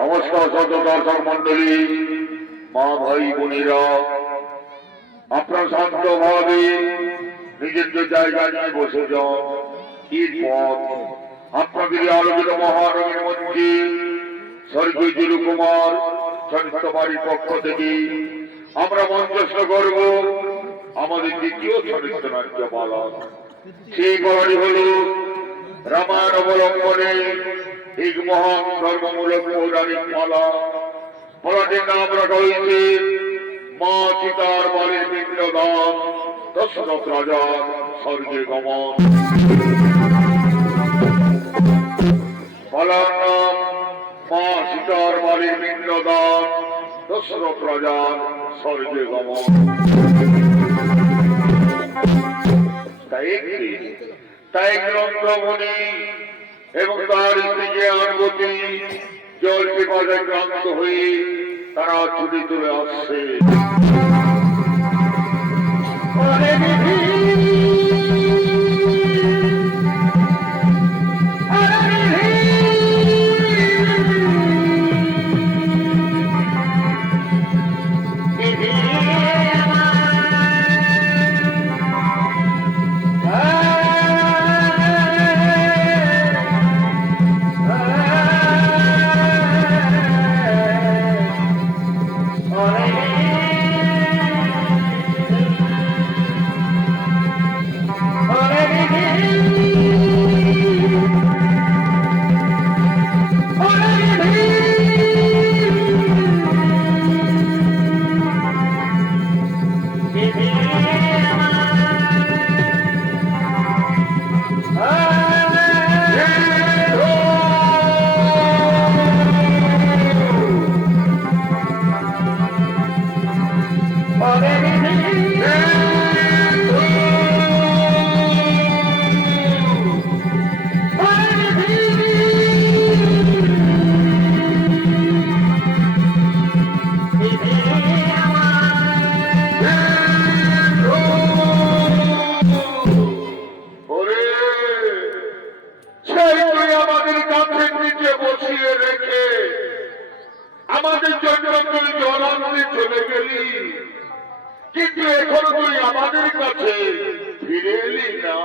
নমস্কার সত দর্শক মন্ডলী, মা ভাই বোনেরা, আপনার শান্ত ভাবে নিজের যে জায়গা নিয়ে বসে যান। এরপর আপনাদের আলোকিত মহারঙের মধ্যে স্বর্গীয় জিরু কুমার চরিত্র বাড়ির পক্ষ থেকে আমরা মঞ্চস্থ করব আমাদের দ্বিতীয় চরিত্র নাট্য পালা। সেই পালাটি হল রামায়ণ অবলম্বনে এক মহান ধর্মমূলক পৌরাণিক পালা। পালাটির নাম রাখা হয়েছে মা সীতার বাড়ির পিণ্ডদান, দশরথ রাজার স্বর্গে গমন। পালার নাম মা সীতার বাড়ির পিণ্ডদান, দশরথ রাজার স্বর্গে গমন। তাই গ্রন্থমণি এবং তার স্ত্রী আনবতী জল পিপাসায় ক্লান্ত হয়ে তারা ছুটি তুলে আসছে। আমাদের জন্য তুই জল আনতে চলে গেলি, কিন্তু এখনো তুই আমাদের কাছে ফিরে এলি না।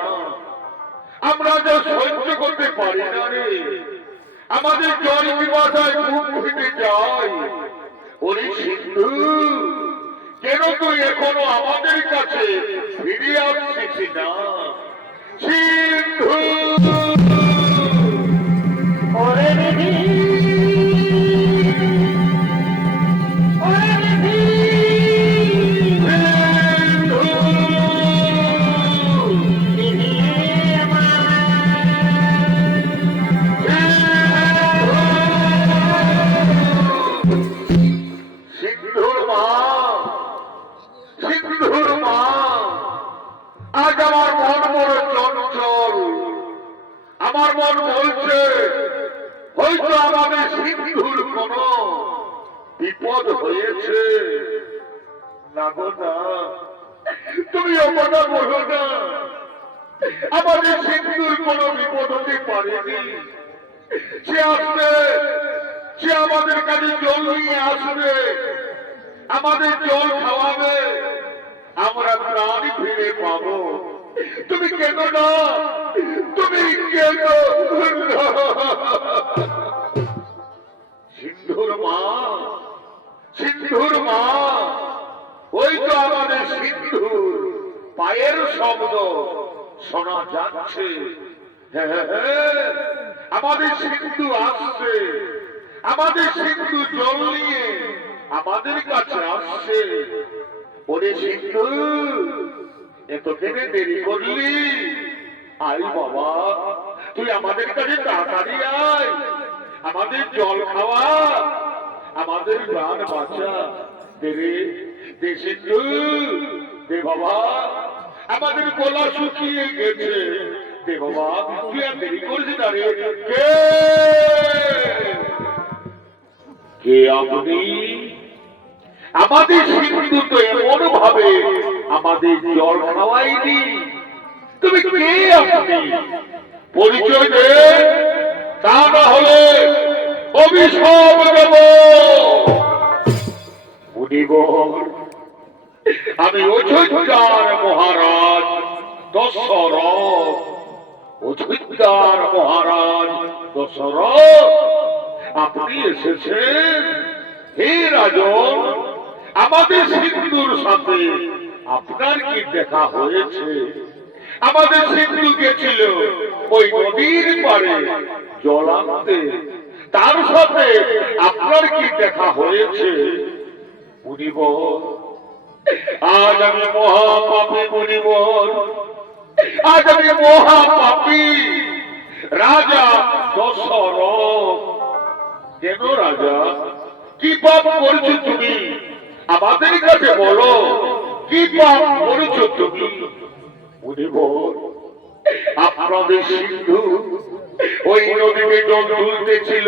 আমরা যা সহ্য করতে পারি না রে, আমাদের জল পিপাসায় বুক ফেটে যায়। ওরে সিন্ধু, কেন তুই এখনো আমাদের কাছে ফিরে আসছিস না? সিন্ধু আমার মন বলছে হয়তো আমাদের সিন্ধুর কোন বিপদ হয়েছে। না গো না, তুমি কথা বলো না, আমাদের সিন্ধুর কোন বিপদ হতে পারেনি। সে আসবে, সে আমাদের কাছে জল নিয়ে আসবে, আমাদের জল খাওয়াবে, আমরা প্রাণ ফিরে পাবো। তুমি কেন না, তুমি কেন? সিন্ধুর মা, সিন্ধুর মা, ওই তো আমাদের সিন্ধুর পায়ের শব্দ শোনা যাচ্ছে। আমাদের সিন্ধু আসছে, আমাদের সিন্ধু জল নিয়ে আমাদের কাছে আসছে। ওরে সিন্ধু, এতদিনে দেরি করলি, আই বাবা, তুই আমাদের কাছে তাড়াতাড়ি আয়, আমাদের জল খাওয়া, আমাদের প্রাণ বাঁচা। দেরে দে সিন্ধু, দে বাবা, আমাদের গলা শুকিয়ে গেছে, দে বাবা, তুই আর দেরি করছিস না রে। কে আপনি? আমাদের সিন্ধু তো এমন ভাবে আমাদের জল খাওয়াইনি। তুমি কে আপনি? পরিচয় দে, তা না হলে অভিশাপ দেব। মুনিবর, আমি অযোধ্যার মহারাজ দশরথ, অযোধ্যার মহারাজ দশরথ, আপনি এসেছেন। হে রাজন, আমাদের সিন্ধুর সাথে আপনার কি দেখা হয়েছে? আমাদের সিন্ধু গেছিল ওই নদীর পারে জল আনতে, তার সাথে আপনার কি দেখা হয়েছে? মুনিবর, আজ আমি মহাপাপী। মুনিবর, আজ আমি মহাপাপী। রাজা দশরথ, কেন রাজা, কি পাপ করেছো তুমি? আমাদের কাছে বলো, কি পাপ করেছো তুমি? মুনিবর, আপনাদের সিন্ধু ওই নদীতে জল তুলতেছিল,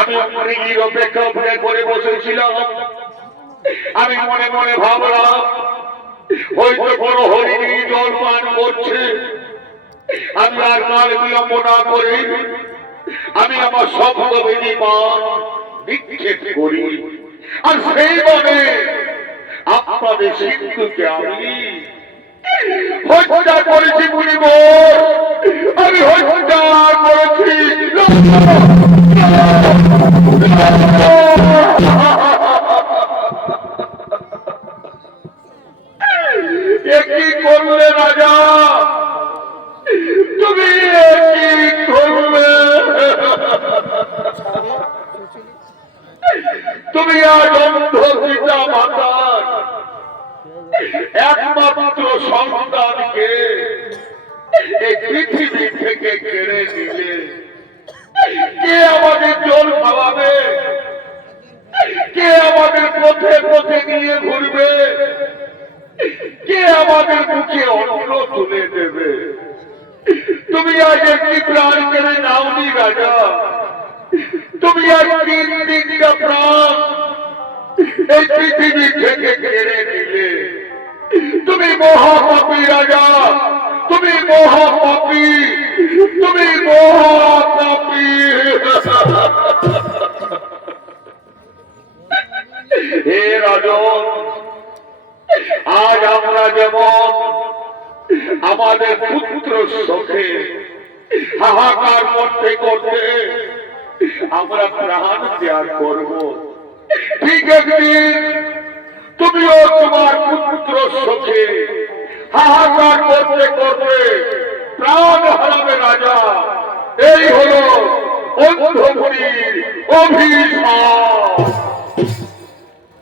আমি মৃগীর অপেক্ষা করে বসেছিলাম। আমি মনে মনে ভাবলাম হয়তো বড় হরিণী জল পান করছে। আমি আর কাল বিলম্ব না করে আমি আমার শব্দ বেদি পান নিক্ষেপ করি, আর সেই মনে আপনাদের সিন্ধুকে আমি হত্যা করেছি। মুনিবর, আমি হত্যা করেছি। কি করলে রাজা, তুমি কি করলে? তুমি আজ অন্ধ পিতা মাতার একমাত্র সন্তানকে এই পৃথিবী থেকে কেড়ে নিলে। কে আমাদের জল খাওয়াবে? কে আমাদের পথে পথে নিয়ে ঘুরবে? কে আমাদের মুখে অন্ন তুলে দেবে? তুমি আজ একটি প্রাণ কেড়ে নাওনি রাজা। তুমি আজ 3 প্রাণ এই পৃথিবী থেকে কেড়ে নিলে। তুমি মহাপাপী রাজা, তুমি মহাপাপী, তুমি মহাপাপী। হে রাজন, আজ আমরা যেমন আমাদের পুত্র শোকে হাহাকার করতে করতে আমরা প্রাণ ত্যাগ করব, ঠিক একদিন তুমিও তোমার পুত্র শোকে হাহাকার করতে করতে প্রাণ হারাবে রাজা। এই হলো অন্ধমুনির অভিশাপ।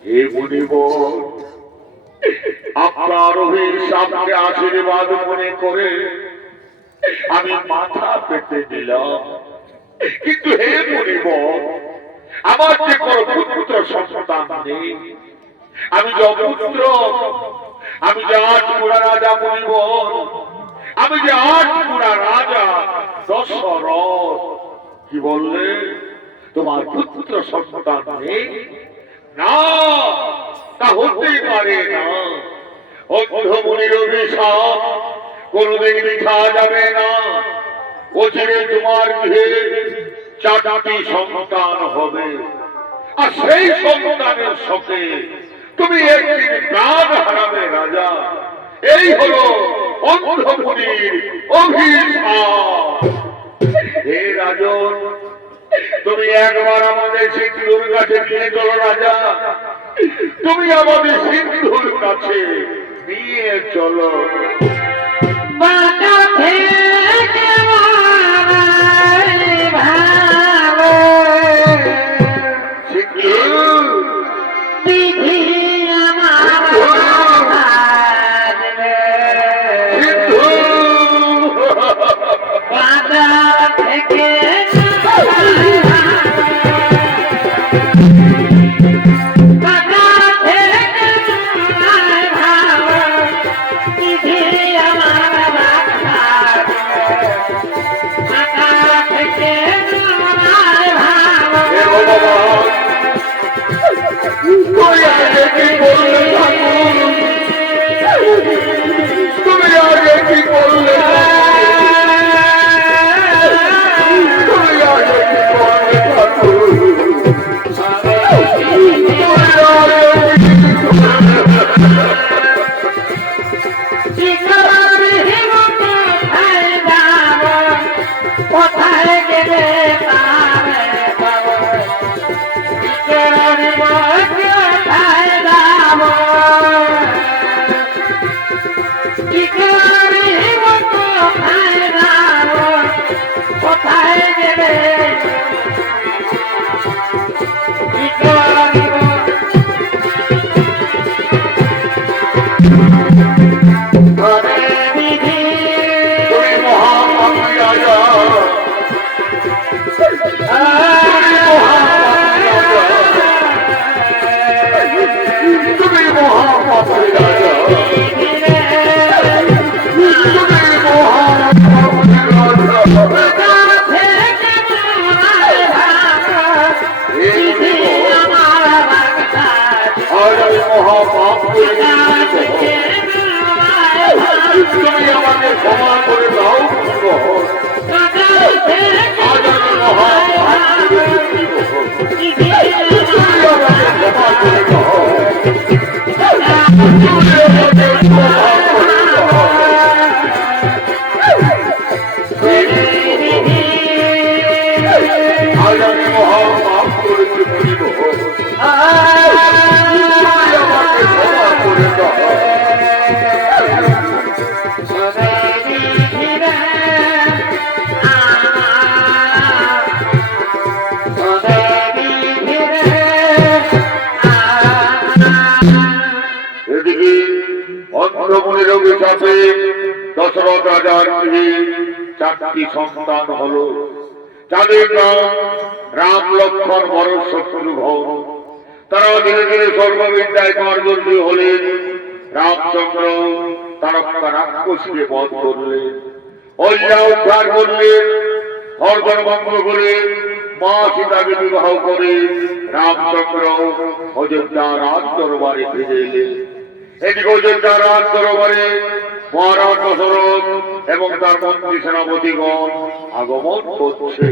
হে মুনিবর, আপনার অভিশাপকে আশীর্বাদ মনে করে আমি মাথা পেতে দিলাম। কিন্তু হে মুনিবর, আমার যে কোনো পুত্র সন্তান নেই। আমি যে অপুত্র, আমি যে আটপুরা রাজা। মুনিবর, আমি যে আটপুরা রাজা দশরথ। কি বললে? তোমার পুত্র সন্তান নেই? না, তা হতেই পারে না। অন্ধমুনির অভিশাপ কোনদিন মিথ্যা যাবে না। অচিরে তোমার গৃহে 4টি সন্তান হবে, আর সেই সন্তানের শোকে তুমি একদিন প্রাণ হারাবে রাজা। এই হলো অন্ধমুনির অভিশাপ। হে রাজন, তুমি একবার আমাদের সিন্ধুর কাছে নিয়ে চলো রাজা। তুমি আমাদের সিন্ধুর কাছে নিয়ে চলো। তুমি আমাকে ক্ষমা করে দাও আজ আমি মহাপাপ করেছি তুমি আমাকে ক্ষমা করে দাও তুমি আমাকে ক্ষমা করে দাও আজ আমি মহাপাপ করেছি বলিব তুমি আমাকে ক্ষমা করে দাও অন্ধমুনির অভিশাপে দশরথ রাজার চারটি সন্তান হলো, যাদের নাম রাম, লক্ষ্মণ, ভরত, শত্রুঘ্ন। তারা ধীরে ধীরে সর্ববিদ্যায় পারদর্শী হলেন। রামচন্দ্র তারকা রাক্ষসকে বধ করলেন, অযোধ্যা উদ্ধার করলেন, ধর্মভঙ্গ করে মা সীতাকে বিবাহ করে রামচন্দ্র অযোধ্যা রাজ দরবারে ফিরে এলেন। এদিকে অযোধ্যা রাজ দরবারে মহারাজ দশরথ এবং তার মন্ত্রী সেনাপতিগণ আগমন করছে।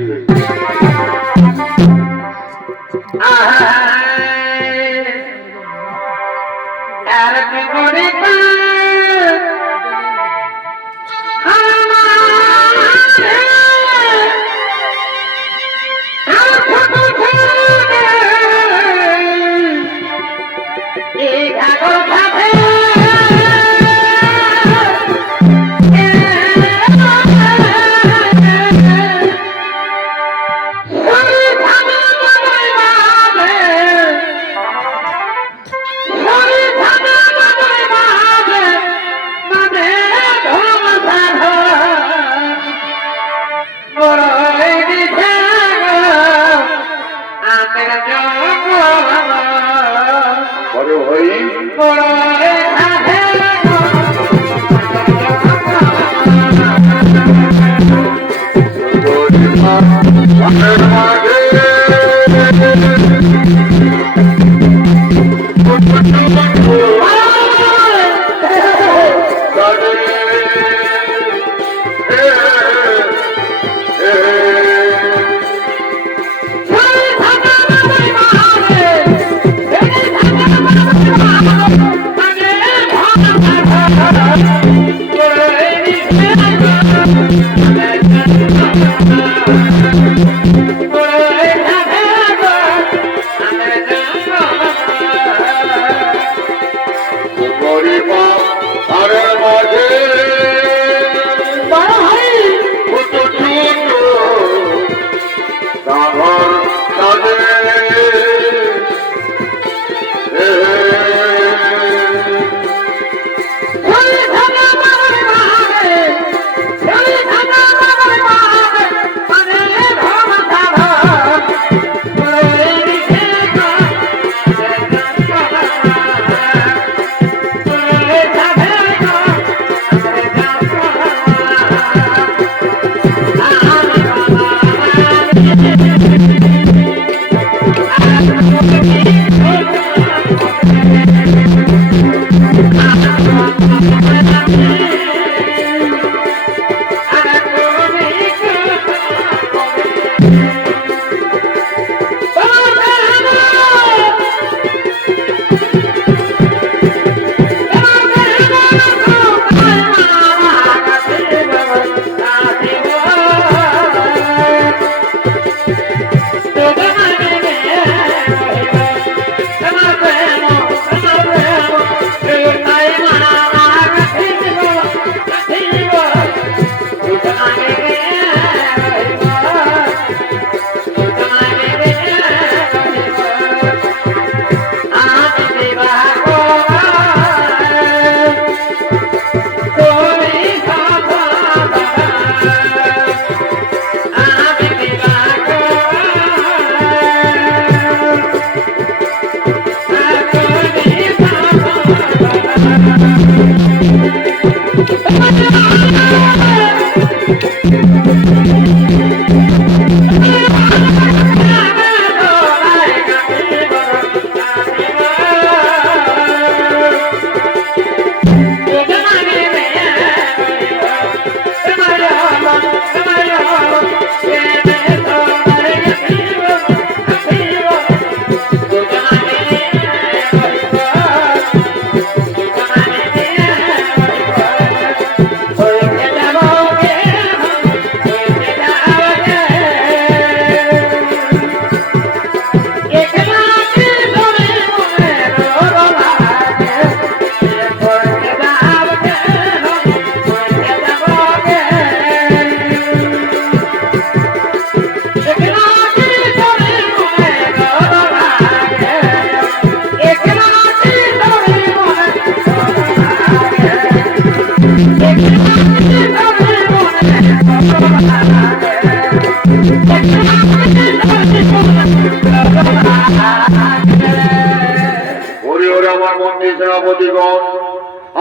ওরে ওরে আমার মন্দির সেনাপতিগণ,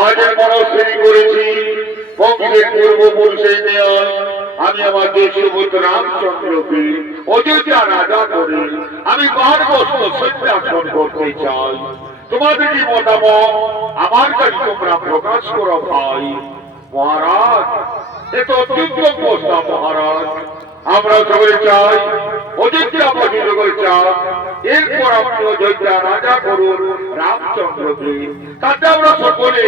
আজের মনস্থির করেছি বঙ্গের পূর্বপুরুষের দেওয়াল আমি আমার দেশপুত্র রামচন্দ্রকে অযোধ্যা রাজা করে আমি 12 বছর সত্যাসন করতে চাই। তোমাদের কি মতামত আমার কাছে তোমরা প্রকাশ করো ভাই। মহারাজ, এ তো অত্যন্ত প্রস্তাব মহারাজ। আমরা সকলে চাই অযোধ্যা পছন্দ করে চাই, এরপর আপনি অযোধ্যা রাজা করুন রামচন্দ্রকে, তাতে আমরা সকলে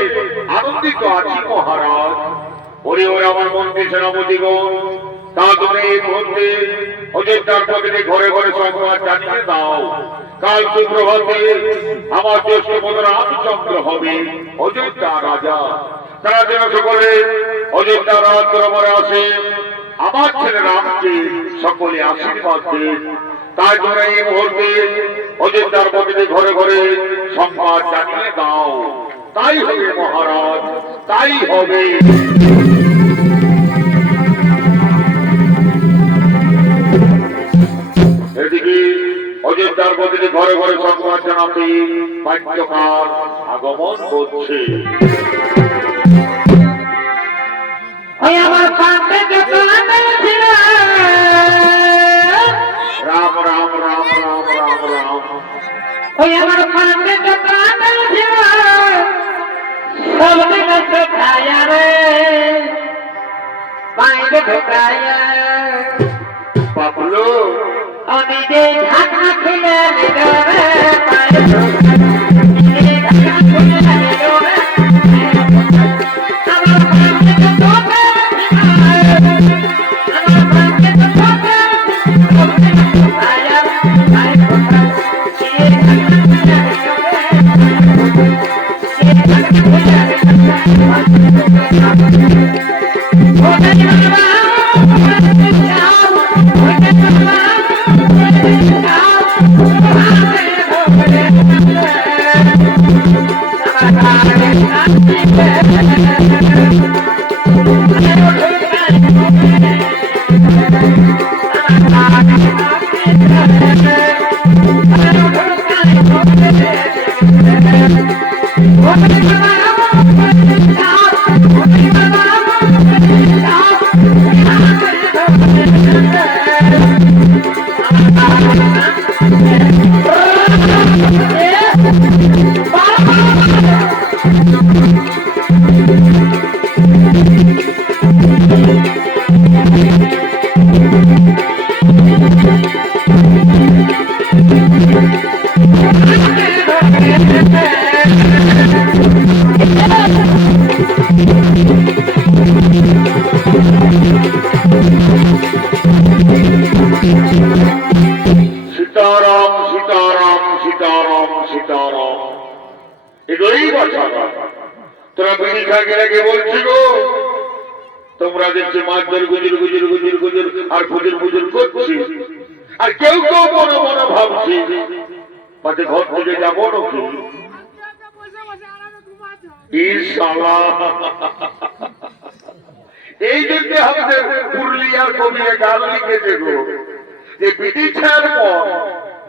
আনন্দিত আছি মহারাজ। ওরে ওরে আমার মন্ত্রী সেনাপতিগণ, তা তুমি এই মুহূর্তে অযোধ্যার প্রতিটি ঘরে ঘরে সংবাদ জানিয়ে দাও, কাল সুপ্রভাতে আমার জ্যেষ্ঠ পুত্র রামচন্দ্র হবে অযোধ্যা রাজা। তারা যেন সকলে অযোধ্যা রাজ দরবারে আসে, আমার ছেলে রামকে সকলে আশীর্বাদ দেন। তাই তোমরা এই মুহূর্তে অযোধ্যার প্রতিটি ঘরে ঘরে সংবাদ জানিয়ে দাও। তাই হবে মহারাজ, তাই হবে। এদিকে অযোধ্যার প্রতিটি ঘরে ঘরে সংবাদ জানাতে বাক্যকার আগমন করছে। আমার পাশে ছিল রাম রাম রাম রাম রাম রাম। ওই আমার পাশে ছিল সবদিন ঢোকায়া রে বাইরে ঢোকায়া বাবলু আমি যে ঢাকা খুলে নিল রে সীতারাম সীতারাম সীতারাম সীতারাম। এগুলোই কথা। তোরা বিড়ি খাগে রেখে বলছি গো, তোমরা দেখছি মাছ ধরে গুজুর গুজুর গুজুর গুজুর আর ফুজুর ফুজুর করছি, আর কেউ কেউ মনে মনে ভাবছি পাশে ঘর থেকে যাবো নাকি। এই জন্য আমাদের পুরুলিয়ার কবিরা গান লিখেছে গো, যে বিধি ছাড়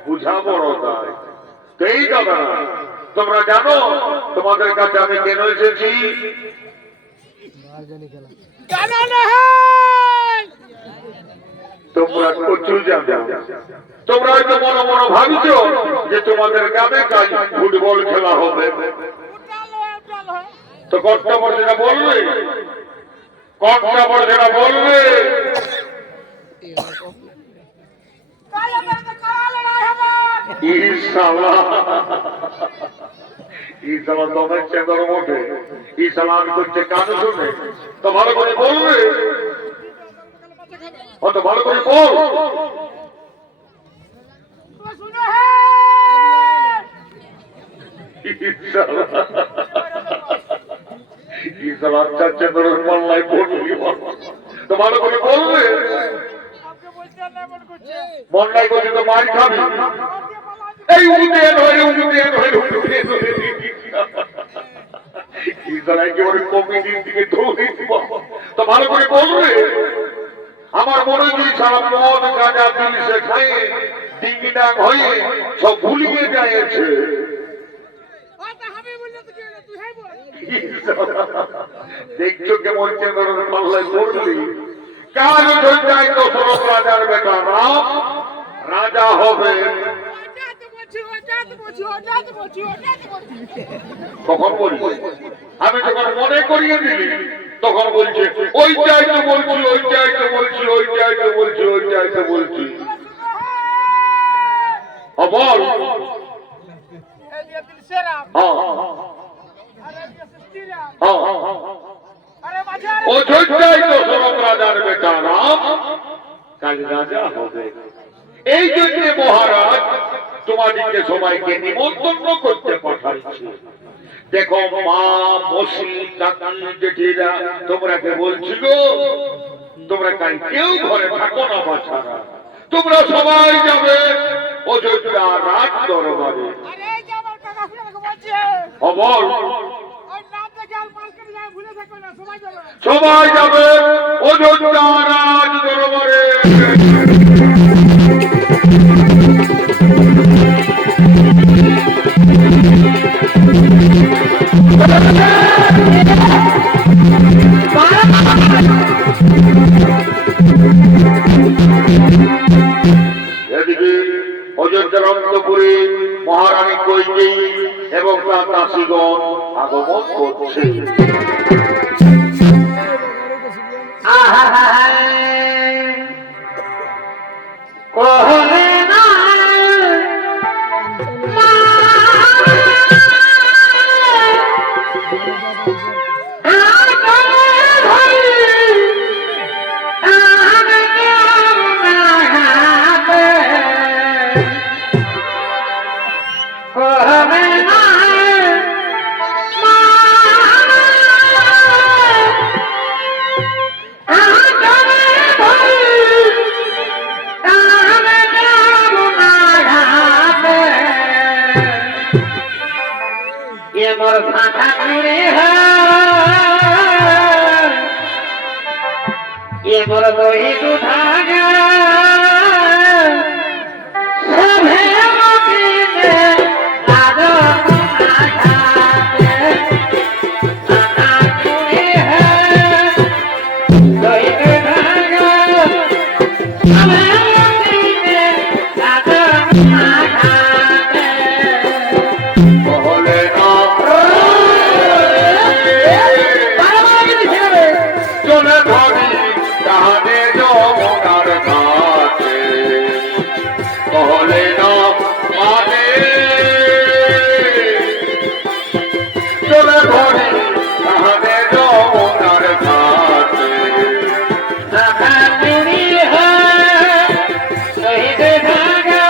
বুঝা বড় যায়। তো এই কথা তোমরা জানো তোমাদের কাছে আমি কেন এসেছি? তোমরা প্রচুর জানো। তোমরা হয়তো মনে মনে ভাবছো যে তোমাদের গ্রামে কাজ ফুটবল খেলা হবে, তো কর্তব্য সেটা বলবে, কর্তব্য সেটা বলবে। দমের চেঁদর ওঠে, ইসলাম করছে কানে শুনে, তো ভালো করে বলবে, অত ভালো করে বল। ইসলাম চাচ্ছে তোর মল্লাই পড়বি, তো ভালো করে বলবে। মন্ডাই করছে তো মার খাবি, এই উঠে নয় উঠে নয় একেবারে কমিটির দিকে ধরে দিব, তো ভালো করে বলবে। আমার মনে যদি সারা মদ গাঁজা দিল সে খাই ডিঙ্গিডাং হয়ে সব ভুলিয়ে যাইছে। দেখছো কেমন চেনার পাল্লায় পড়লি? কাল যাই দশরথ রাজার বেটা রাম রাজা হবে। তখন বলছি, আমি যখন মনে করিয়ে দিলি তখন বলছে ওইটাই তো বলছি, ওইটাই তো বলছি, ওইটাই তো বলছি, ওইটাই তো বলছি। বল। অযোধ্যায় দশরথ রাজার বেটা রাম কাল রাজা হবে। এই জন্য মহারাজ তোমাদেরকে সবাইকে নিমন্ত্রণ করতে পাঠাইছি। দেখো মা, মসি, কাকা, জেঠিরা, তোমরা কে বলছি গো, তোমরা কাল কেউ ঘরে থাকো না বাছারা, তোমরা সবাই যাবে অযোধ্যা রাজ দরবারে। বল। সবাই যাবে অযোধ্যা রাজ দরবারে। এদিকে অযোধ্যার অন্তপুরে মহারানী কৈকেয়ী এবং তার দাসীগণ আগমন করছে। ये मोर दोही दुधागा सभे मोतीने लाडो आघाते आना चुनी है दोही दुधागा सभे मोतीने लाडो आघाते বলে না চলে ধরি তাহাদের যমুনার ঘাটে, বলে না মানে চলে ধরি তাহাদের যমুনার ঘাটে। आना चुनी है दोही दुधागा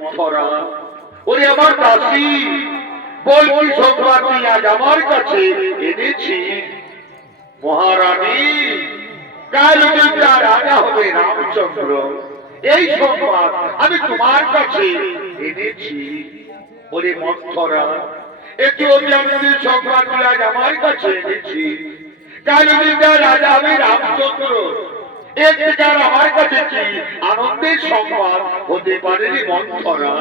মন্থরা, ওরে আমার দাসী, বলছি সংবাদ আজ আমার কাছে এনেছি। মহারানী, কাল অযোধ্যা রাজা হবে রামচন্দ্র, এই সংবাদ আমি তোমার কাছে এনেছি। ওরে মন্থরা, একটু অভিযানের সংবাদ আজ আমার কাছে এনেছি। কাল অযোধ্যা রাজা হবে রামচন্দ্র, এর থেকে আর আমার কাছে কি আনন্দের সংবাদ হতে পারে রে মন্থরা?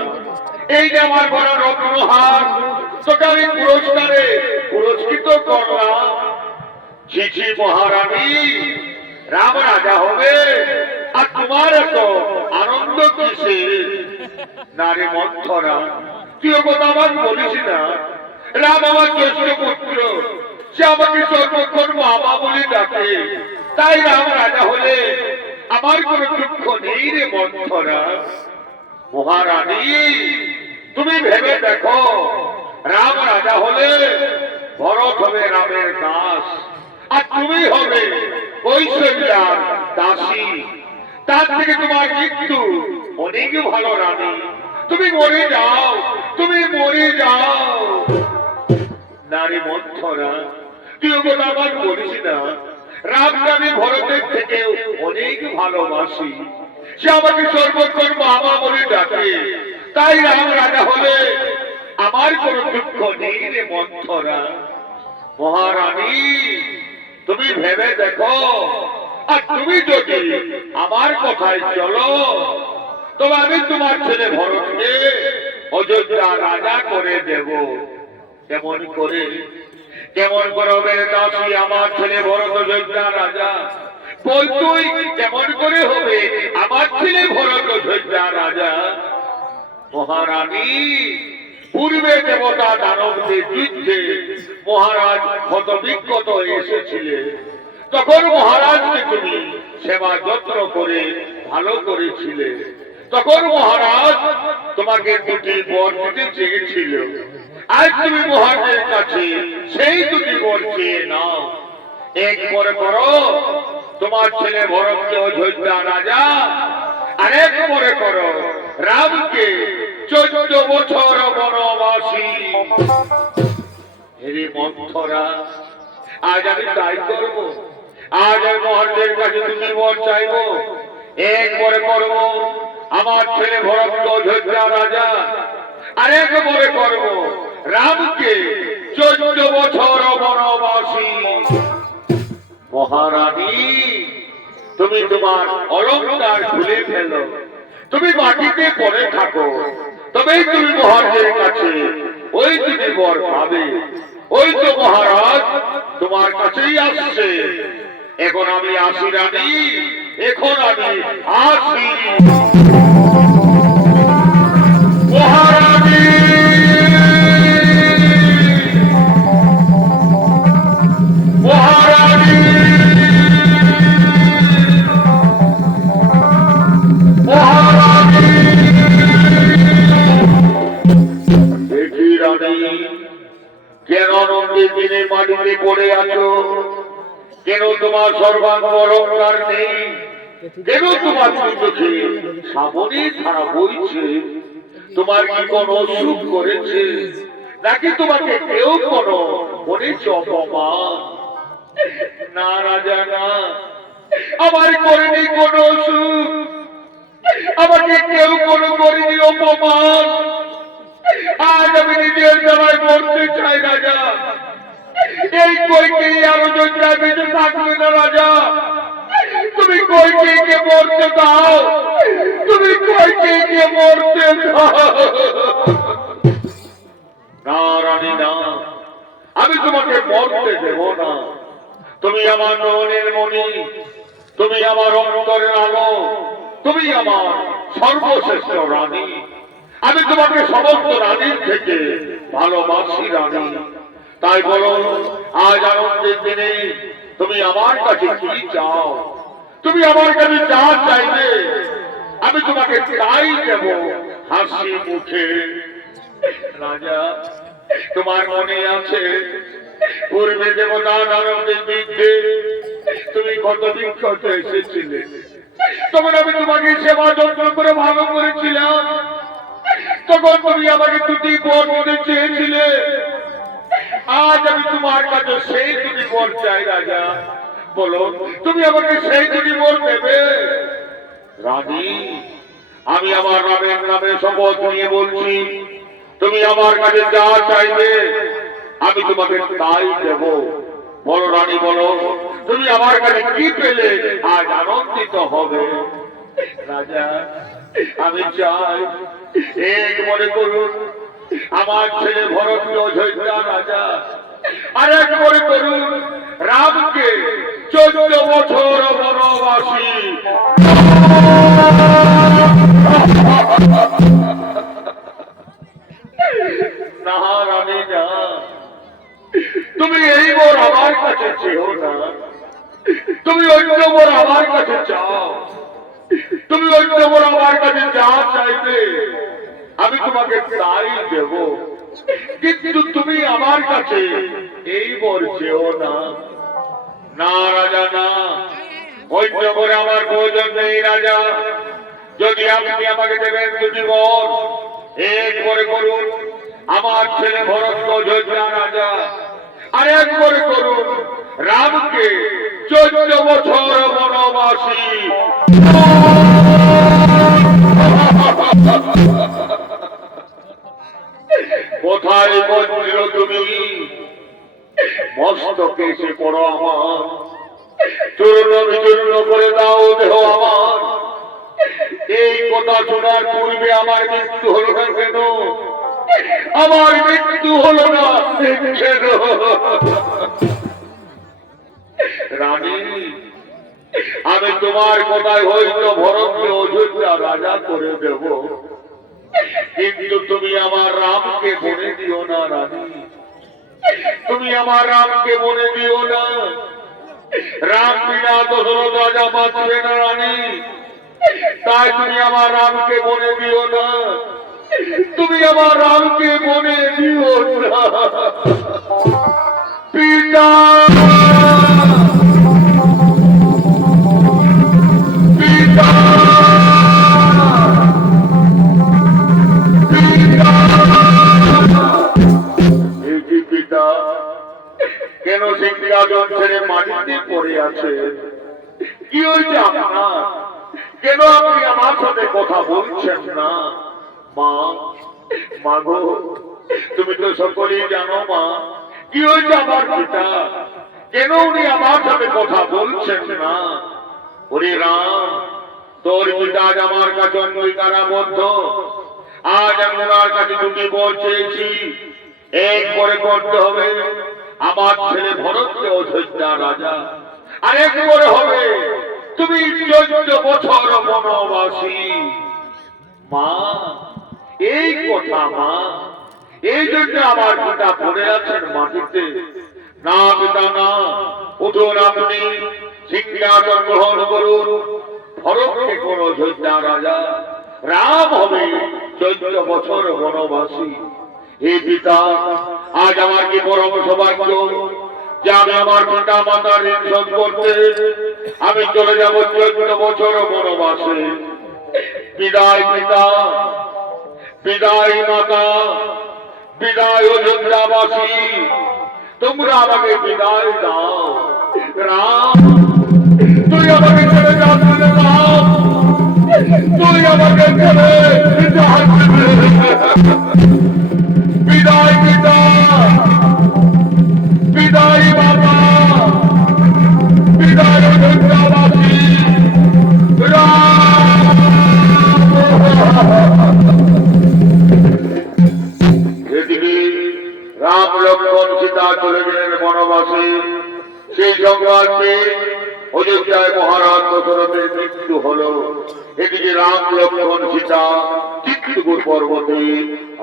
এই যে আমার বড় রত্নহার, তোকে আমি পুরস্কারে পুরস্কৃত করলাম। ছি মহারানী, রাম রাজা হবে আর তোমার এত আনন্দ কিসে? না রে মন্থরা, তুই ও কথা আমাকে বলিস না। রাম আমার জ্যেষ্ঠ পুত্র, সে আমাকে সর্বক্ষণ মামা বলে ডাকে, তাই রাম রাজা হলে আমার কোন দুঃখ নেই রে মন্থরা। মহারানী, তুমি ভেবে দেখো, রাম রাজা হলে ভরত হবে রামের দাস, আর তুমি হবে ঐশ্বর্যার দাসী। তার থেকে তোমার মৃত্যু অনেক ভালো রানী। তুমি মরে যাও, তুমি মরে যাও। নারী মন্থরা, তুই ও কথা আমার বলিস না। রামকে আমি ভরতের থেকে অনেক ভালোবাসি, সে আমাকে সর্বক্ষণ মামা বলে ডাকে, তাই রাম রাজা হলে আমার কোনো দুঃখ নেই রে মন্থরা। মহারানী, তুমি ভেবে দেখো, আর তুমি যদি আমার কথায় চলো, তবে আমি তোমার ছেলে ভরতকে অযোধ্যা রাজা করে দেব। কেমন করে? কেমন করবে দাসী আমার ছেলে ভরত অযোধ্যা রাজা? বল তুই, কেমন করে হবে আমার ছেলে ভরত অযোধ্যা রাজা? মহারানী, পূর্বে দেবতা দানবদের যুদ্ধে মহারাজ হতবিক্ষত এসেছিলেন, তখন মহারাজকে তুমি সেবা যত্ন করে ভালো করেছিলে। তখন মহারাজ তোমাকে দুটি বর দিতে চেয়েছিল। আজ তুমি মহারাজের কাছে সেই দুটি বর চেয়ে নাও। এক বর করো তোমার ছেলে ভরতকে অযোধ্যা রাজা, আরেক বরে করো রামকে 14 বছর বনবাসী। হেরে মন্থরা, আজ আমি তাই করবো। আজ আমি মহারাজের কাছে দুটি বর চাইবো। এক বরে করবো আমার ছেলে ভরতকে অযোধ্যা রাজা, আরেক বরে করবো রামকে 14 বছর বনবাসী। মহারানী, তুমি তোমার অলংকার খুলে ফেলো, তুমি মাটিতে পড়ে থাকো, তবেই তুমি মহারাজের কাছে ওই দুটি বর পাবে। ওই তো মহারাজ তোমার কাছেই আসছে। এখন আমি আসি রানী, এখন আমি আসি। মহারানী, মহারানী, মহারানী। দেখি রানী, কেন নন্দীর দিনে মাটিতে পড়ে আছো? কেন তোমার সর্বাঙ্গ অলংকার নেই? কেন তোমার চোখে সামনে ধারা বইছে? তোমার কি কোন অসুখ করেছে, নাকি তোমাকে কেউ কোন করেছে অপমান? না রাজা, না, আমার করেনি কোন অসুখ, আমাকে কেউ কোন করেনি অপমান। আজ আমি নিজের জায়গায় মরতে চাই রাজা। এই কইকেই আর অযোধ্যায় বেঁচে থাকবে না রাজা। তুমি কইকেইকে মরতে দাও, তুমি কইকেইকে মরতে দাও। না রানী, না, আমি তোমাকে মরতে দেব না। তুমি আমার নয়নের মণি, তুমি আমার অন্তরের আলো, তুমি আমার সর্বশ্রেষ্ঠ রানী। আমি তোমাকে সমস্ত রানীর থেকে ভালোবাসি রানী। তাই বলো, আজ আনন্দের দিনে তুমি আমার কাছে কি চাও? তুমি আমার কাছে যা চাইবে আমি তোমাকে তাই দেব হাসি মুখে। রাজা, তোমার মনে আছে পূর্বে দেবতা দানবদের বিরুদ্ধে তুমি কত বিক্ষত এসেছিলে? তখন আমি তোমাকে সেবা যত্ন করে ভালো করেছিলাম। তখন তুমি আমাকে দুটি বর দিতে চেয়েছিলে, আজ আমি তোমার কাছে সেই দুটি বর চাই রাজা। বলো তুমি আমাকে সেই দুটি বর দেবে? রানী, আমি আমার রামের নামে শপথ নিয়ে বলছি, তুমি আমার কাছে যা চাইবে আমি তোমাকে তাই দেব। বলো রানী, বলো তুমি আমার কাছে কি পেলে আজ আনন্দিত হবে? রাজা, আমি চাই এক মনে করুন আমার ছেলে ভরতকে অযোধ্যা রাজা, আর এক মনে করুন রামকে 14 বছর বনবাসী। না রানী না, তুমি এই বর আমার কাছে চেও না, তুমি অন্য বর আমার কাছে চাও। তুমি অন্য বর আমার কাছে যা চাইবে আমি তোমাকে তাই দেব, কিন্তু তুমি আমার কাছে এই বর চেও না। না রাজা না, অন্য বরে আমার প্রয়োজন নেই রাজা। যদি আপনি আমাকে দেবেন দুটি বর, এক বরে করুন আমার ছেলে ভরত অযোধ্যা রাজা, আর এক বরে করুন রামকে 14 বছর বনবাসী। কোথায় বলছিল তুমি? মস্তকে এসে পড়ো আমার, চূর্ণ বিচূর্ণ করে দাও দেহ আমার। এই কথা শোনার পূর্বে আমার মৃত্যু হলো না কেন? আমার মৃত্যু হলো না কেন? রানী, আমি তোমার কথায় হয়তো ভরতকে অযোধ্যা রাজা করে দেব, কিন্তু তুমি আমার রামকে মনে দিও না রানী। তুমি আমার রামকে মনে দিও না। রাম বিনা দশরথ রাজা বাঁচবে না রানী, তাই তুমি আমার রামকে মনে দিও না। তুমি আমার রামকে মনে দিও না। পিতা, পিতা, পিতা, কেন সিংহাসন ছেড়ে মাটিতে পড়ে আছে? কি হয়েছে আপনার? কেন আপনি আমার সাথে কথা বলছেন না? মা, মাগো, তুমি তো সকলেই জানো মা, কি হয়েছে আমার পিতা? কেন উনি আমার সাথে কথা বলছেন না? ওরে রাম, তোর পিতা আজ আমার কাছে অঙ্গীকারাবদ্ধ। আজ আমি ওনার কাছে দুটি বর চেয়েছি, এক করে করতে হবে আমার ছেলে ভরতকে অযোধ্যা রাজা, আর এক করে হবে তুমি 14 বছর বনবাসী। মা, এই কথা মা, এই জন্য আমার পিতা পড়ে আছেন মাটিতে। না পিতা না, উঠুন আপনি, সিংহাসন গ্রহণ করুন, ভরতকে কোন অযোধ্যা রাজা, রাম হবে 14 বছর বনবাসী। হে পিতা, আজ আমার কি পরম সৌভাগ্য যে আমি আমার পিতা মাতার ঋণ শোধ করতে আমি চলে যাব 14 বছর বনবাসে। বিদায় পিতা, বিদায় মাতা, বিদায় অযোধ্যাবাসী, তোমরা আমাকে বিদায় দাও। রাম, তুই আমাকে ছেড়ে যাচ্ছি না রাম, তুই আমাকে ছেড়ে যাচ্ছি। বিদায় পিতা, বিদায় বাবা, বিদায় অযোধ্যাবাসী। এদিকে রাম লক্ষ্মণ সীতা চলে গেলেন বনবাসে। সেই সংগ্রামে অযোধ্যায় মহারাজ দশরথের মৃত্যু হলো। এদিকে রাম লক্ষ্মণ সীতা চিত্রকূট পর্বতে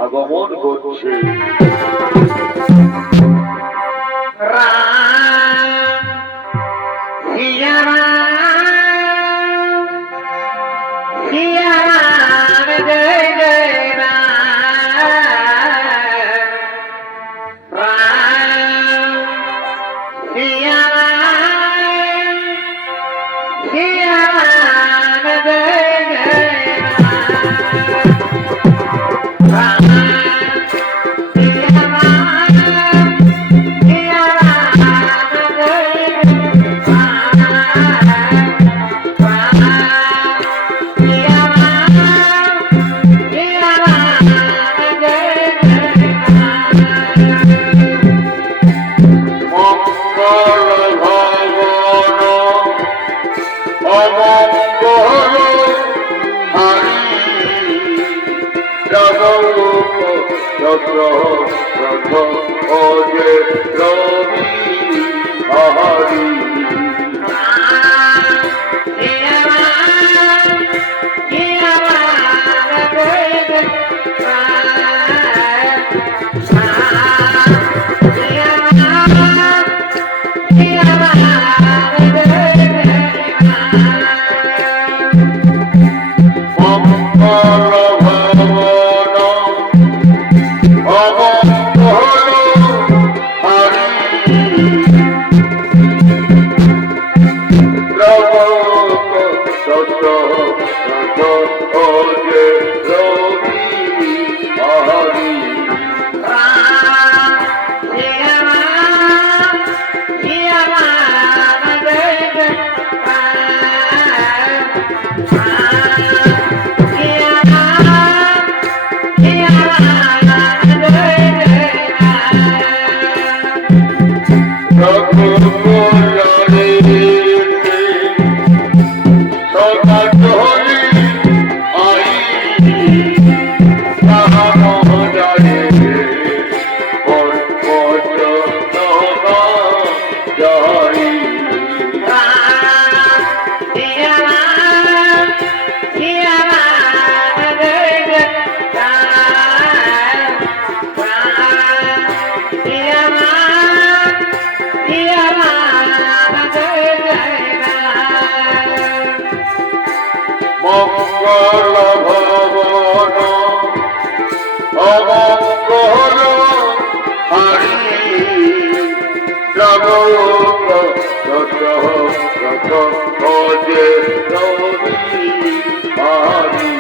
আগমন করছে। মঙ্গল ভবন অমঙ্গল হরি প্রভু ভজে হরি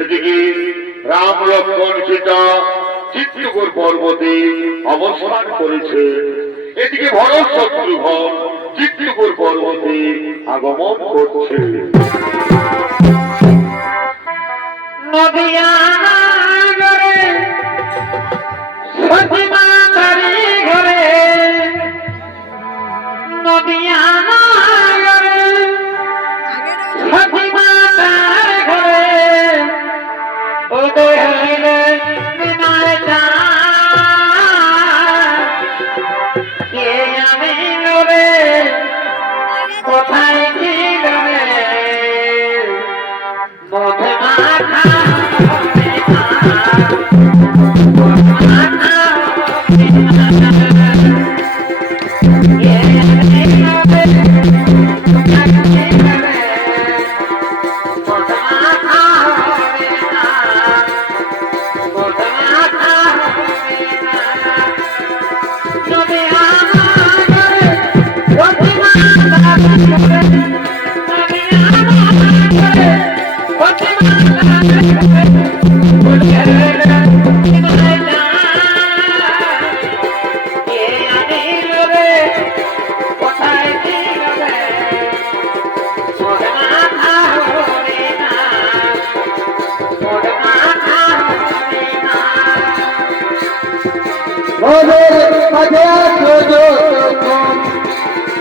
এদিকে রাম লক্ষ্মণ সীতা চিত্রকূট পর্বতে অবস্থান করেছে। এদিকে ভরত শত্রুঘ্ন চিত্রকূট পর্বতে আগমন করছে। নদিয়া ঘরে সতীমা তারি ঘরে নদিয়া ঘরে সতীমা তার ঘরে উদয় হইলে বিনয় কে আমি রে কোথায় কি রে মধে মাথা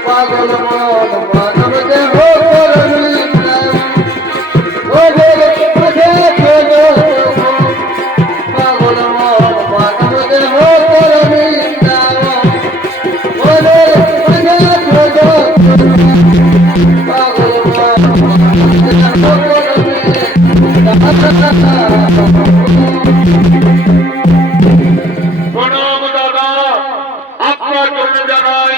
পাগল মন মানব দেহ পাগল মন মানব দেহ প্রণাম দাদা, আপনার জন্য জানাই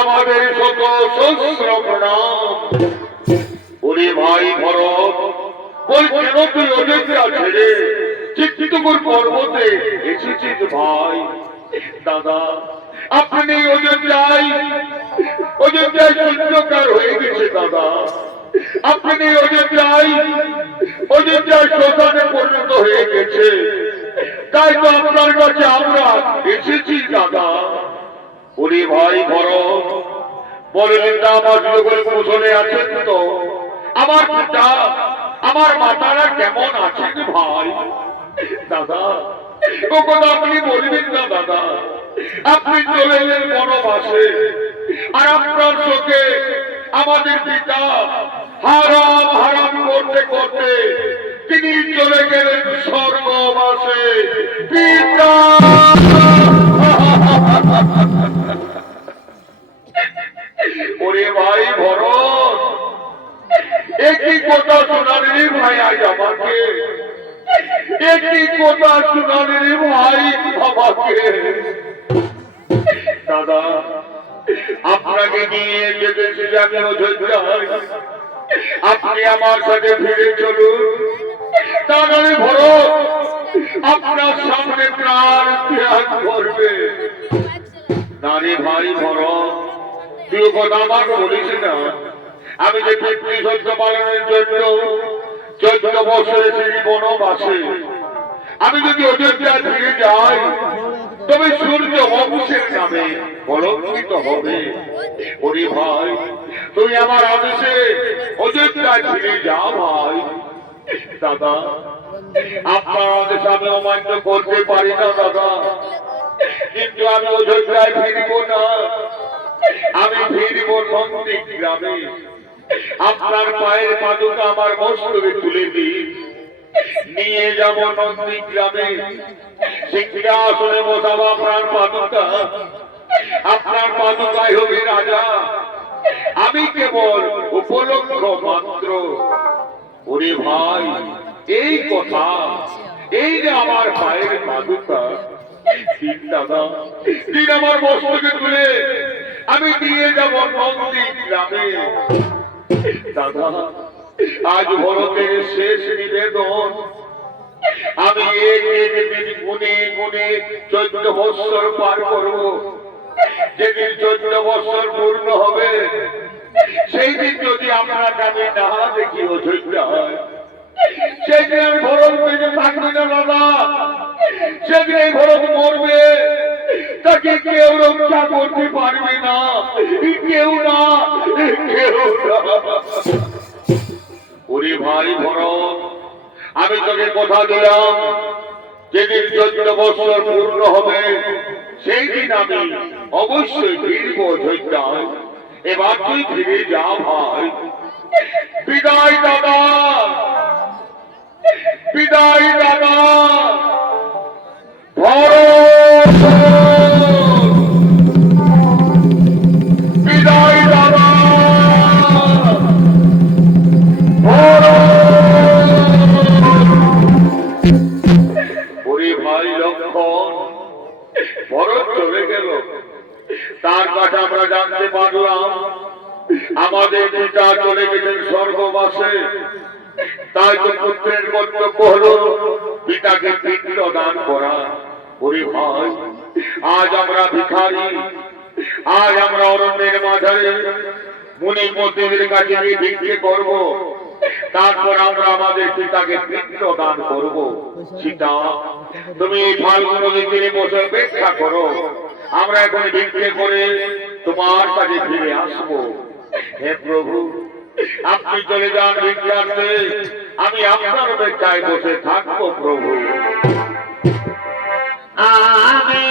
আমাদের শত সহস্র প্রণাম। ওরে ভাই ভরত, বল কেন তুই অযোধ্যা ছেড়ে চিত্রকূট পর্বতে এসেছিস ভাই? দাদা, আপনি অযোধ্যায় সূর্যকার হয়ে গেছে দাদা। আপনি অযোধ্যায় শ্মশানে পরিণত হয়ে গেছে। তাই তো আপনার কাছে আমরা এসেছি দাদা। ওরে ভাই ভরত, বললেন না আমার যুগল কুশলে আছেন তো? আমার পিতা আমার মাতারা কেমন আছেন ভাই? দাদা, ও কথা আপনি বলবেন না দাদা। আপনি চলে এলেন বনবাসে, আর আপনার চোখে আমাদের পিতা হারাম হারাম করতে করতে তিনি চলে গেলেন স্বর্গবাসে। পিতা দাদা আপনাকে নিয়ে যেতেছি আমি অযোধ্যায়, আপনি আমার সাথে ফিরে চলুন। তা নয় ভরত আপনার সামনে প্রাণ ত্যাগ করবে। নারী ভাই ভরত, তুই কথা আমার বলিস না। আমি যে পিতৃসত্য পালনের জন্য 14 বছরে সেই বনবাসে, আমি যদি অযোধ্যায় ফিরে যাই তবে সূর্য বংশের নামে কলঙ্কিত হবে। ওরে ভাই, তুই আমার আদেশে অযোধ্যায় ফিরে যা ভাই। দাদা আপনার আদেশ আমি অমান্য করতে পারি না দাদা, কিন্তু আমি অযোধ্যায় ফিরব না, আমি ফিরব নন্দী গ্রামে। আপনার পায়ের পাদুকা আমার মস্তকে তুলে দিন, নিয়ে যাব নন্দী গ্রামে। সিংহাসনে বসাবো আপনার পাদুকা, আপনার পাদুকায় হবে রাজা, আমি কেবল উপলক্ষ মাত্র। ওরে ভাই, এই কথা, এই যে আমার পায়ের পাদুকা, দিন দাদা, দিন আমার মস্তকে তুলে আমি নিয়ে যাব নন্দী গ্রামে। দাদা আজ ভরতের শেষ নিবেদন, আমি এক এক দিন গুনে গুনে 14 বৎসর পার করব। যেদিন 14 বৎসর পূর্ণ হবে সেই দিন যদি আপনাকে আমি না দেখি অযোধ্যায়, সেদিন আমি ভরত বেঁচে থাকবি না দাদা। সেদিন এই ভরত মরবে, তাকে কেউ রক্ষা করতে পারবে না, কেউ না, কেউ না। ওরে ভাই ভরত, আমি তোকে কথা দিলাম, যেদিন 14 বছর পূর্ণ হবে সেই দিন আমি অবশ্যই ফিরবো অযোধ্যায়। এবার তুই ফিরে যা ভাই। বিদায় দাদা, বিদায় দাদা। ভরত বিদায় দাদা। ওরে ভাই লক্ষণ, ভরত চলে গেল, তার কথা আমরা জানতে পারলাম আমাদের পিতা চলে গেছেন স্বর্গবাসে। তাই তো পুত্রের কর্তব্য হলো পিতাকে পিণ্ড দান করা। ওরে ভাই, আজ আমরা ভিখারি, আজ আমরা অরণ্যের মাঝারে মুনি মন্ত্রীদের কাছে গিয়ে ভিক্ষে করব, তারপর আমরা আমাদের পিতাকে পিণ্ড দান করব। সীতা, তুমি এই ফাল্গুন নদীর বসে অপেক্ষা করো, আমরা এখন ভিক্ষে করে তোমার কাছে ফিরে আসবো। হে প্রভু, আপনি চলে যান ভিক্ষার্থে, আমি আপনার অপেক্ষায় বসে থাকবো প্রভু। আমি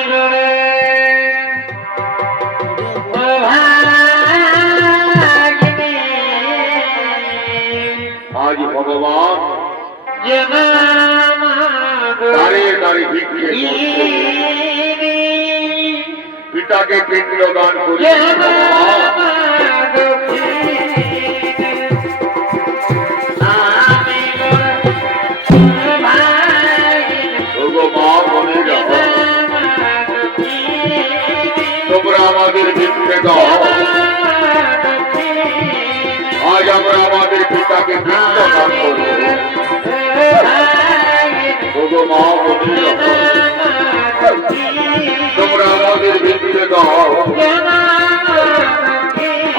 আজ ভগবান দাঁড়িয়ে দাঁড়িয়ে ভিক্ষে পিতাকে পিণ্ড দান করি। তোমরা আমাদের ভিক্ষে দাও, আজ আমরা আমাদের পিতাকে পিণ্ড দান করব। মা তোমরা আমাদের ভিক্ষে দাও,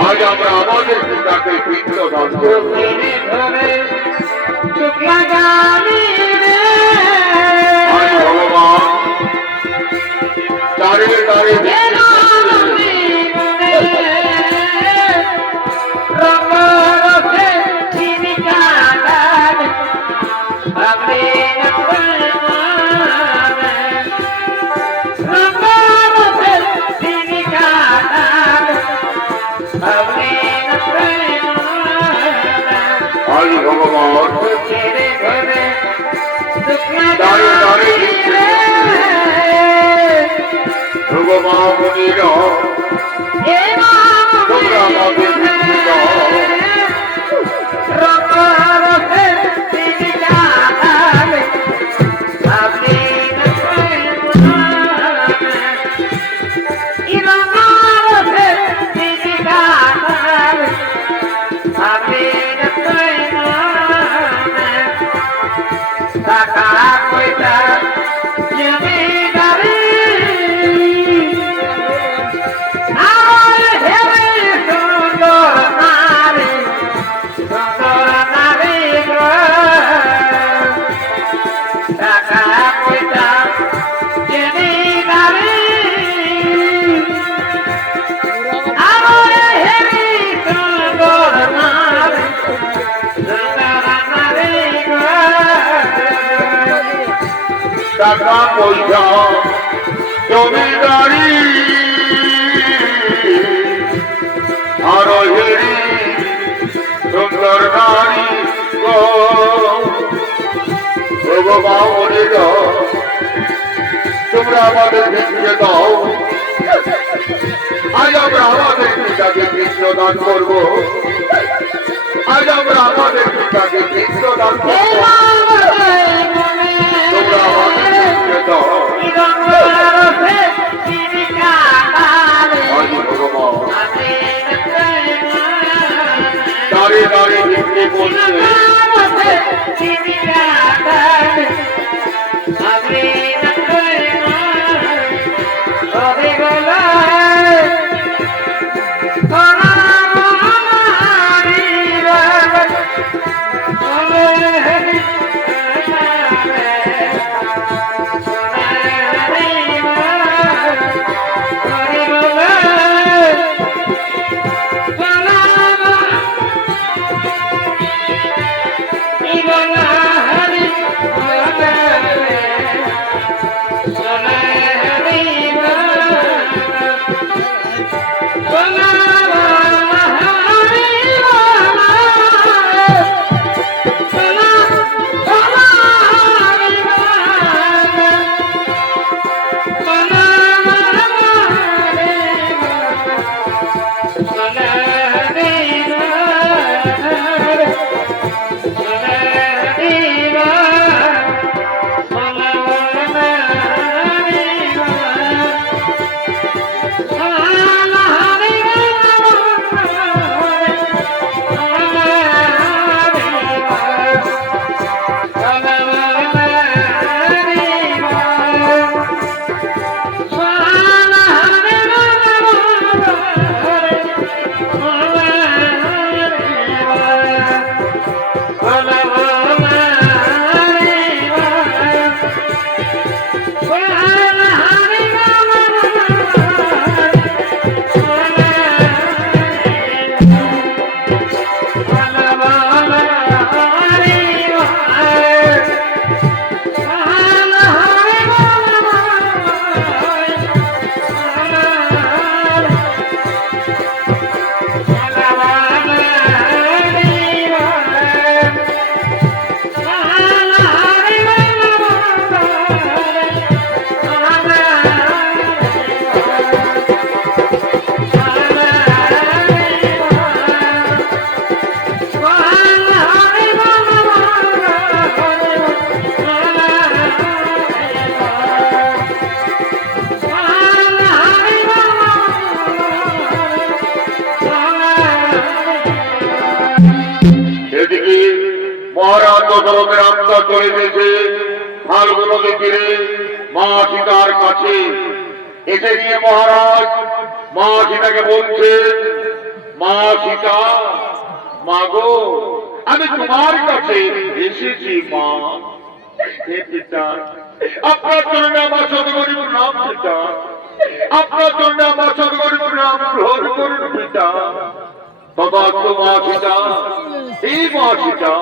আজ আমরা আমাদের পিতাকে পিণ্ড দান করব। আজ ভগবান দাঁড়িয়ে দাঁড়িয়ে আজ ভগবান দাঁড়িয়ে দাঁড়িয়ে ভগবান মুনিরা তোমরা আমাদের ভিক্ষে দাও, টাকা পয়সা জমিদারি আরো হেরি সুন্দর নারী গো মামনির তোমরা আমাদের ভিক্ষে দাও আজ আমরা আমাদের পিতাকে কৃষ্ণ দান করবো আজ আমরা আমাদের পিতাকে কৃষ্ণ দান করবো তোমরা আমাদের ভিক্ষে দাও দাঁড়িয়ে দাঁড়িয়ে ভিক্ষে বলছে মহারাজ দশরথের আত্মা চলে গেছে ফাল্গুন নদী তীরে মা সীতার কাছে এসে গিয়ে মহারাজ মা সীতাকে বলছে মা সীতা মা গো আমি তোমার কাছে এসেছি মা হে পিতা আপনার জন্য আমার সদগরিব নাম পিতা আপনার জন্য আমার সদগরিব নাম গ্রহণ করুন পিতা তথার্থ মা সীতা এই মা সীতা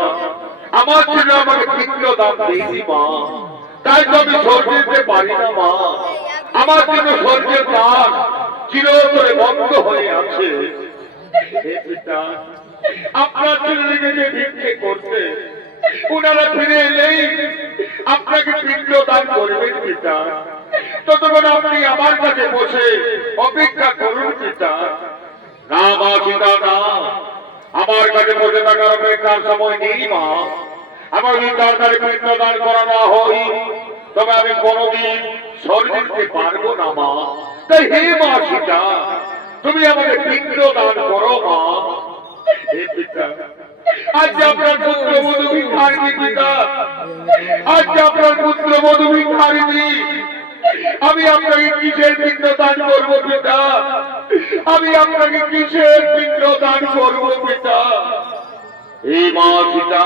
আমার জন্য আমাকে পিতৃ দান দিয়েছি মা তাই তো আমি স্বর্গ দিতে পারি না মা আমার জন্য স্বর্গের দ্বার চিরতরে বন্ধ হয়ে আছে হে পিতা আপনার জন্য নিজেকে ভিক্ষে করতে উনারা ফিরে এলেই আপনাকে পিণ্ড দান করবেন পিতা ততক্ষণ আপনি আমার কাছে বসে অপেক্ষা করুন পিতা না মা সীতা না আমার কাছে বসে থাকার অপেক্ষার সময় নেই মা আমার যদি তাড়াতাড়ি পিণ্ড দান করা না হয় তবে আমি কোনোদিন স্বর্গ দিতে পারবো না মা তাই হে মা সীতা তুমি আমাকে পিণ্ড দান করো মা হে পিতা আজ আপনার পুত্র বধূ ভিখারিণী পিতা আজ আপনার পুত্র বধূ ভিখারিণী আমি আপনাকে কিসের পিণ্ড দান করবো পিতা আমি আপনাকে কিসের পিণ্ড দান করবো পিতা এই মা সীতা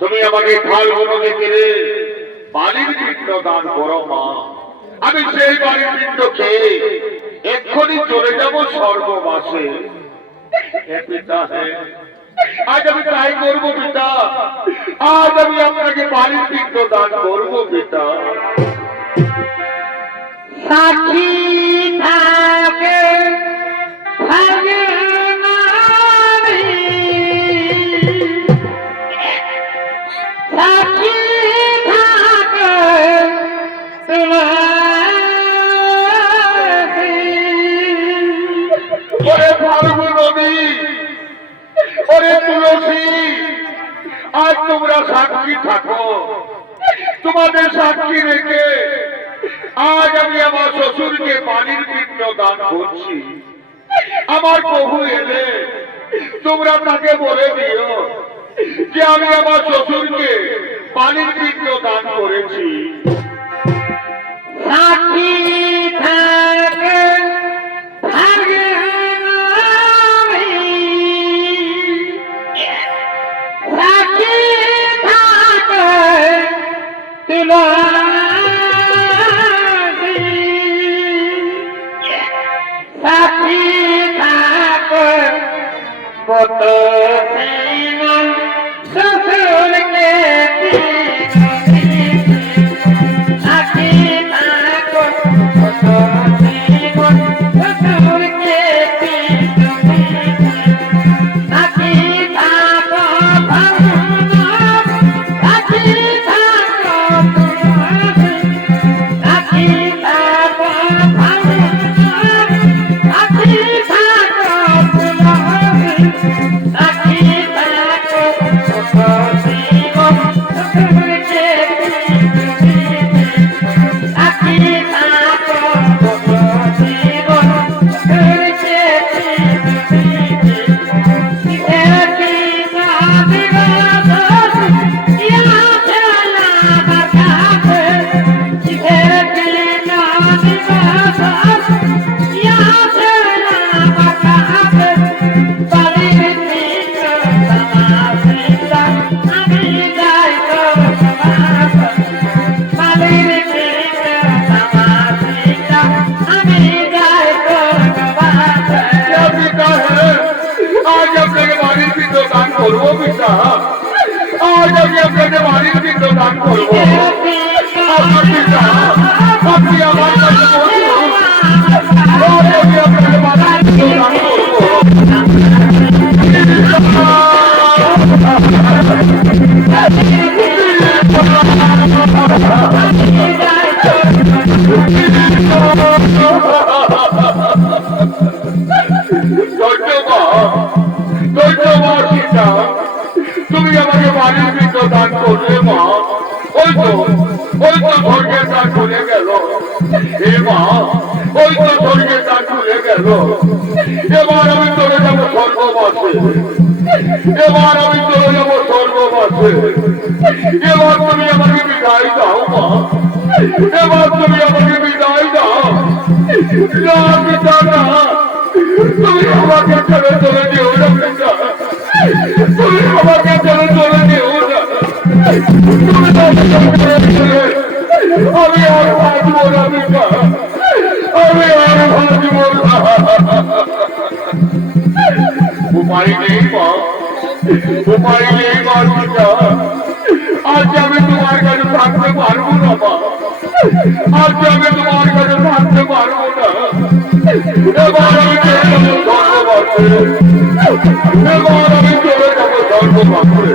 তুমি আমাকে ফাল্গুন নদী তীরে বালির পিণ্ড দান করো মা আমি সেই বালির পিণ্ড খেয়ে এক্ষুনি চলে যাব স্বর্গবাসে হে পিতা হে আজ আমি তাই করবো পিতা, আজ আমি আপনাকে বাড়ির পিণ্ড দান করবো পিতা। সাক্ষী থাকে থাকে নারী, সাক্ষী থাকে ওরে ফাল্গুন নদী, ওরে তুলসী, আজ তোমরা সাক্ষী থাকো। তোমাদের সাক্ষী রেখে আজ আমি আমার শ্বশুরকে পানির পিণ্ড দান করছি। আমার প্রভু এলে তোমরা তাকে বলে দিও যে আমি আমার শ্বশুরকে পানির পিণ্ড দান করেছি। সাক্ষী থাকে থাকে নারী, সাক্ষী থাকে তুলসী, সাক্ষী থাকে কত সিংহ শ্বশুরকে সাক্ষী থাকো কত সিংহ শ্বশুরকে সাক্ষী থাকো ফাল্গুন, সাক্ষী থাকো তুলসী, সাক্ষী থাকো ফাল্গুন, সাক্ষী থাকো তুলসী, সাক্ষী থাকো কত সিংহ শ্বশুরকে সাক্ষী থাকো কত সিংহ শ্বশুরকে आज আপনাকে বাড়ির পিণ্ড দান করবো পিতা, আজ আমি আপনাকে বাড়ির পিণ্ড দান করবো। আমার পিতা, আপনি আমার কাছে বলুন, আজ আমি আপনাকে বাড়ির পিণ্ড দান করবো। ধন্যবাদ সীতা, তুমি আমাকে বাড়ির পিণ্ড দান করলে মা। ওই তো স্বর্গের দ্বার খুলে গেল। হে মা, ওই তো স্বর্গের দ্বার খুলে গেল। এবার আমি চলে যাবো স্বর্গবাসে, এবার আমি চলে যাবো স্বর্গবাসে। এবার তুমি আমাকে বিদায় দাও মা, এবার তুমি আমাকে বিদায় দাও। না পিতা না, তুমি আমাকে ছেড়ে চলে যেও না পিতা, তুমি আমাকে ছেড়ে চলে যেও না। আমি আর ভাবব না পিতা, আমি আর ভাবব না। উপায় নেই মা, উপায় নেই মা পিতা, আজ আমি তোমার কাছে থাকতে পারবো না মা, আজ আমি তোমার কাছে থাকতে পারবো না। এবার আমি চলে যাবো স্বর্গবাসে, এবার আমি চলে যাবো স্বর্গবাসে।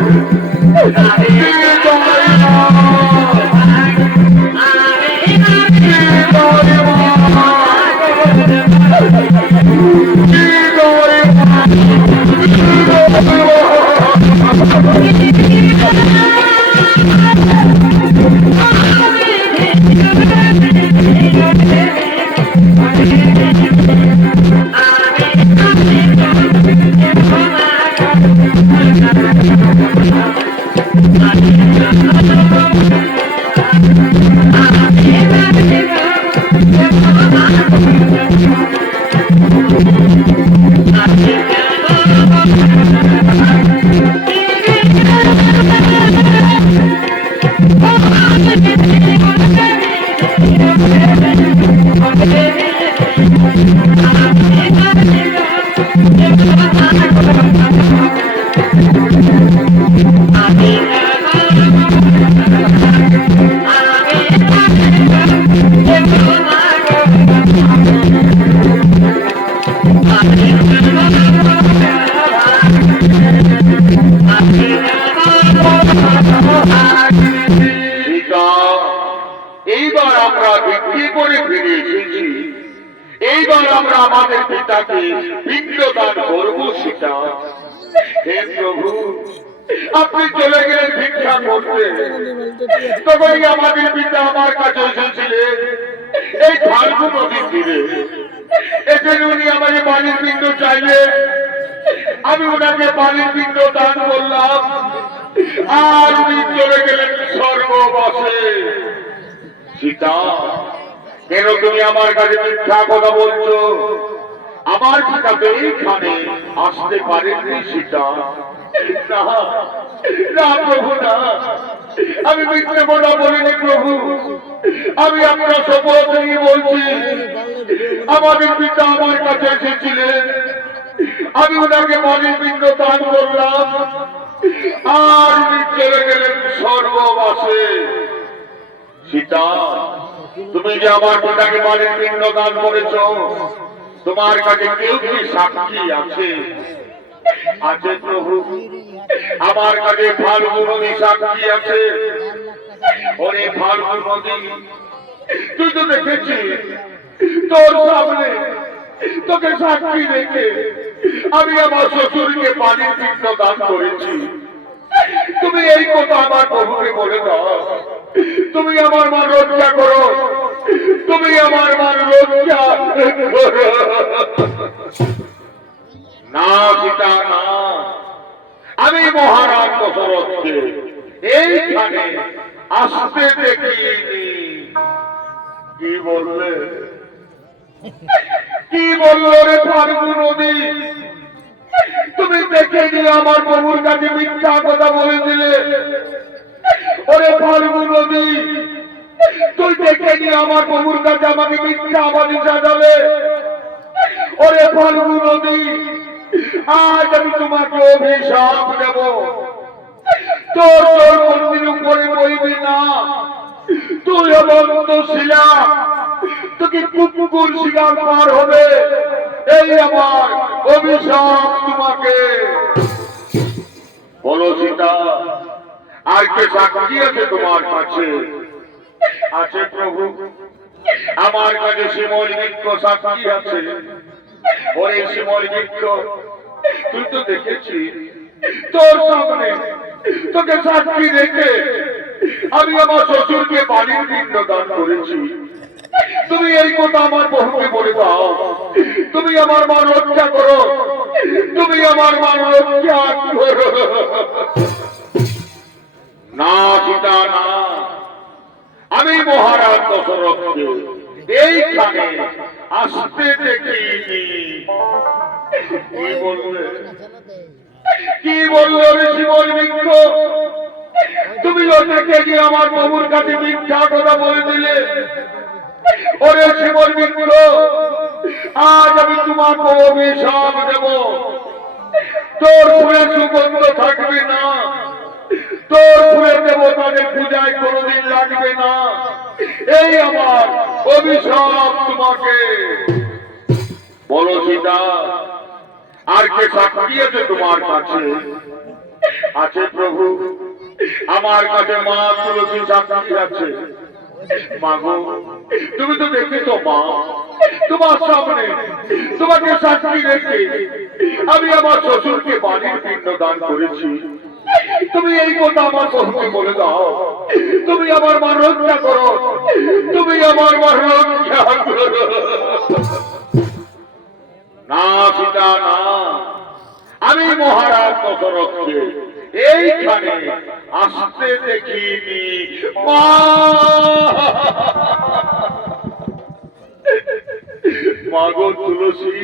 সীতা, এইবার আমরা বিক্রি করে ফিরে এসেছি। এইবার আমরা আমাদের পিতাকে পিণ্ডদান করবো সীতা। হে প্রভু, আপনি চলে গেলেন ভিক্ষা করতে, তখনই আমাদের পিতা আমার কাছে এসেছিলেন এই ফাল্গু নদীর তীরে। এখানে উনি আমাকে বাড়ির পিণ্ড চাইলেন, আমি ওনাকে বাড়ির পিণ্ড দান করলাম, আর উনি চলে গেলেন স্বর্গবাসে। সীতা, কেন তুমি আমার কাছে মিথ্যা কথা বলছো? আমার পিতা তো এইখানে আসতে পারেননি সীতা। না না প্রভু, না, আমি মিথ্যে কথা বলিনি প্রভু। আমি আপনার শপথ নিয়ে বলছি, আমাদের পিতা আমার কাছে এসেছিলেন, আমি ওনাকে বাড়ির পিণ্ড দান করলাম, আর উনি চলে গেলেন স্বর্গবাসে। সীতা, তুমি যে আমার পিতাকে বাড়ির পিণ্ড দান করেছ, তোমার কাছে কেউ কি সাক্ষী আছে? আছে প্রভু, আমার কাছে ফাল্গু নদী সাক্ষী আছে। ওরে ফাল্গু নদী, তুই তো দেখেছিস, তোর সামনে তোকে সাক্ষী রেখে আমি আমার শ্বশুরকে বাড়ির পিণ্ড দান করেছি। তুমি এই কথা আমার প্রভুকে বলে দাও, তুমি আমার মা রক্ষা করো, তুমি আমার মা রক্ষা করো। না সীতা, না, আমি মহারাজ দশরথকে এইখানে আসতে দেখিনি। কি বললে? কি বললো রে ফাল্গু নদী? তুমি দেখে নিয়ে আমার প্রভুর কাছে মিথ্যা কথা বলে দিলে। ওরে ফাল্গু নদী, তুই দেখে নিয়ে আমার প্রভুর কাছে আমাকে মিথ্যাবাদী সাজালে। ওরে ফাল্গু নদী, আজ আমি তোমাকে অভিশাপ দেব। তোর তোর মন্দির উপরে বইবি না, তুই অনন্ত শিলা, তোকে কুকুর শিকার পার হবে, এই আমার অভিশাপ তোমাকে। বলো সীতা, আর কে সাক্ষী আছে তোমার কাছে? আছে প্রভু, আমার কাছে শিমল বৃক্ষ সাক্ষী আছে। ওরে শিমল বৃক্ষ, তুই তো দেখেছিস, তোর সামনে তোকে সাক্ষী রেখে আমি আমার শ্বশুরকে বাড়ির পিণ্ড দান করেছি। তুমি এই কথা আমার বহুকে বলে দাও, তুমি আমার মা রক্ষা করো, তুমি আমার মা রক্ষা করো। না সীতা, না, আমি মহারাজ দশরথকে এইখানে আসতে দেখিনি। কি বললে? কি বললো রে শিমল বৃক্ষ? তুমি ওটাকে গিয়ে আমার প্রভুর কাছে মিথ্যা কথা বলে দিলে। ওরে শিমল বৃক্ষ, আজ আমি তোমাকে অভিশাপ দেব। তোর ফুলে সুগন্ধ থাকবে না, তোর ফুলে দেবতাদের পূজায় কোনদিন লাগবে না, এই আমার অভিশাপ তোমাকে। বলো সীতা, আর কে সাক্ষী আছে তোমার কাছে? আছে প্রভু, আমার কাছে মা তুলসী সাক্ষী আছে। মাগো, তুমি তো দেখেছো মা, তোমার সামনে তোমাকে সাক্ষী রেখে আমি আমার শ্বশুরকে বাড়ির পিণ্ড দান করেছি। তুমি এই কথা আমার বহুকে বলে দাও, তুমি আমার মা রক্ষা করো, তুমি আমার মা রক্ষা করো। না সীতা, না, আমি মহারাজ দশরথকে এইখানে আসতে দেখিনি। মা, মাগো তুলসী,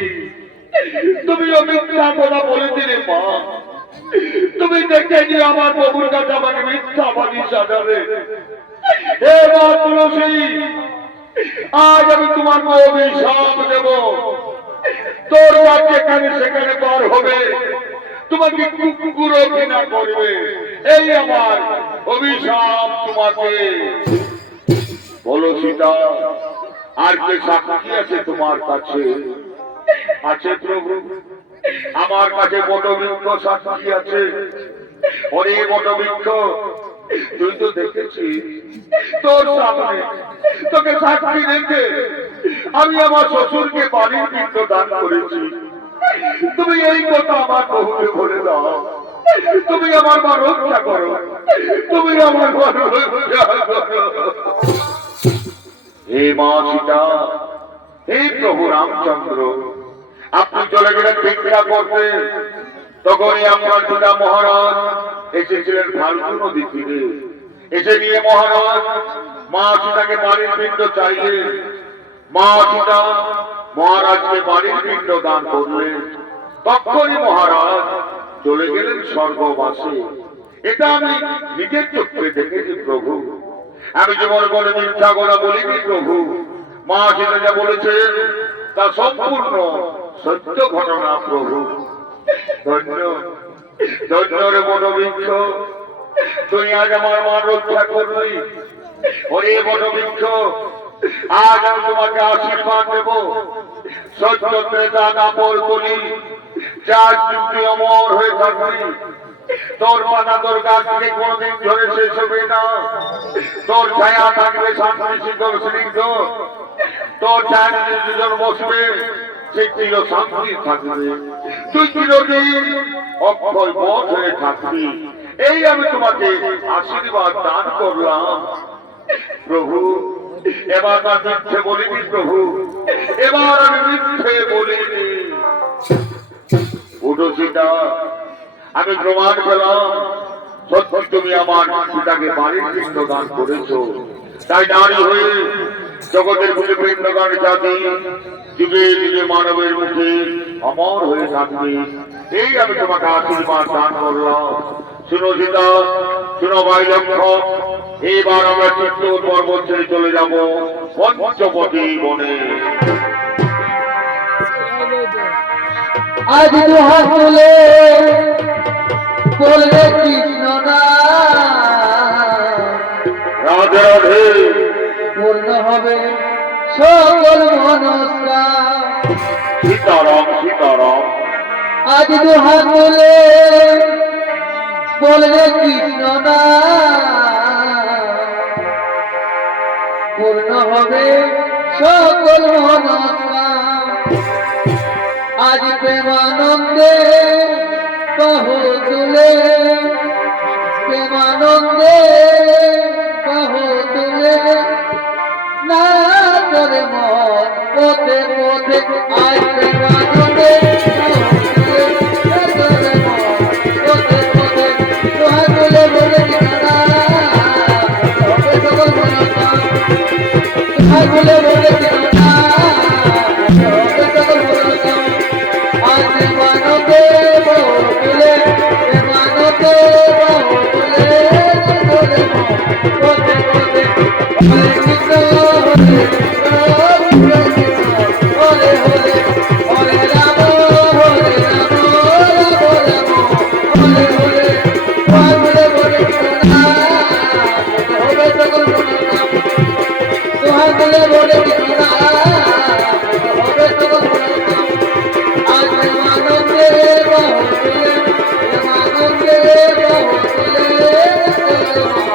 তুমি মিথ্যা কথা বলে দিলে মা। তুমি দেখে যে আমার প্রভুর কাছে আমাকে মিথ্যাবাদী সাজাবে। হে মা তুলসী, আজ আমি তোমাকে অভিশাপ দেব। তোর বাপ যেখানে সেখানে পার হবে, তোমাকে কুকুরও ঘৃণা করবে, এই আমার অভিশাপ তোমাকে। বলো সীতা, আর কে সাক্ষী আছে তোমার কাছে? আছে প্রভু, আমার কাছে বটবৃক্ষ সাক্ষী আছে। ওরে বটবৃক্ষ, তুই তো দেখেছিস তোর সামনে তোকে সাক্ষী রেখে আমি আমার শ্বশুরকে বাড়ির পিণ্ড দান করেছি। তুমি এই কথা আমার বহুকে বলে দাও, তুমি আমার মা রক্ষা করো, তুমি আমার মা রক্ষা করো। হে মা সীতা, হে প্রভু রামচন্দ্র, আপনি চলে গেলেন ভিক্ষা করতে, তখনই আপনার পিতা মহারাজ এসেছিলেন ফাল্গু নদী তীরে। এসে নিয়ে মহারাজ মা সীতাকে বাড়ির পিণ্ড চাইলে মা সীতা মহারাজকে বাড়ির পিণ্ড দান করলেন। তখনই মহারাজ চলে গেলেন স্বর্গবাসে। এটা আমি নিজের চোখে দেখেছি প্রভু, আমি যেমন বলে মিথ্যা কথা বলিনি প্রভু। মা সীতা যা বলেছেন তা সম্পূর্ণ সত্য ঘটনা প্রভু। ধন্য ধন্য রে বটবৃক্ষ, তুই আজ আমার মা রক্ষা করবি। ওরে বটবৃক্ষ, আজ আমি তোমাকে আশীর্বাদ দেব। সত্য ত্রেতা কাপড় বলি, চার যুগে অমর হয়ে থাকবি। তোর পাতা তোর গাছ থেকে কোনদিন ঝরে শেষ হবে না। তোর ছায়া থাকবে শান্তি শীতল স্নিগ্ধ, তোর ছায়া দুজন বসবে, সেই চির শান্তি থাকবে। তুই চিরদিন অক্ষয় পথ হয়ে থাকবি। এই আমি তোমাকে আশীর্বাদ দান করলাম প্রভু। এবার না মিথ্যে বলিনি প্রভু, এবার আমি মিথ্যে বলিনি। উঠো সীতা, আমি প্রমাণ পেলাম সত্যি তুমি আমার পিতাকে বাড়ির পিণ্ড দান করেছো। তাই নারী হয়ে জগতের বুঝে পিণ্ডদান জাতি যুগে যুগে মানবের মুখে অমর হয়ে থাকবে। এই আমি তোমাকে আশীর্বাদ দান করলাম। শুনো সীতা, শুনো ভাই লক্ষ্য, এবার আমরা চিত্তর পর্বত ছেড়ে চলে যাবো পঞ্চবটী বনে। আজ দুহাত তুলে বললে কৃষ্ণ না, রাধে রাধে। পূর্ণ হবে সকল মনস্কার। সীতারাম সীতারাম। আজ দুহাত তুলে বললে কৃষ্ণ না, পূর্ণ হবে সকল মনস্কার। আজ প্রেমানন্দে বাহু তুলে, প্রেমানন্দে বাহু তুলে না করে মন পথে পথে। আজ প্রেমানন্দে বাহু তুলে না করে মন পথে পথে। দোহাত তুলে বলে কিনা হবে সকল মনস্কার। দোহাত তুলে বলে কিনা হবে সকল মনস্কার। আজ প্রেমানন্দে বাহু তুলে, প্রেমানন্দে বাহু তুলে না করে মন পথে পথে। হরে কৃষ্ণ হরে কৃষ্ণ কৃষ্ণ কৃষ্ণ হরে হরে, হরে রাম রাম রাম হরে হরে। দোহাত তুলে বলে কিনা হবে সকল মনস্কার। দোহাত তুলে বলে কিনা হবে সকল মনস্কার। আজ প্রেমানন্দে বাহু তুলে, প্রেমানন্দে বাহু তুলে পথে পথে।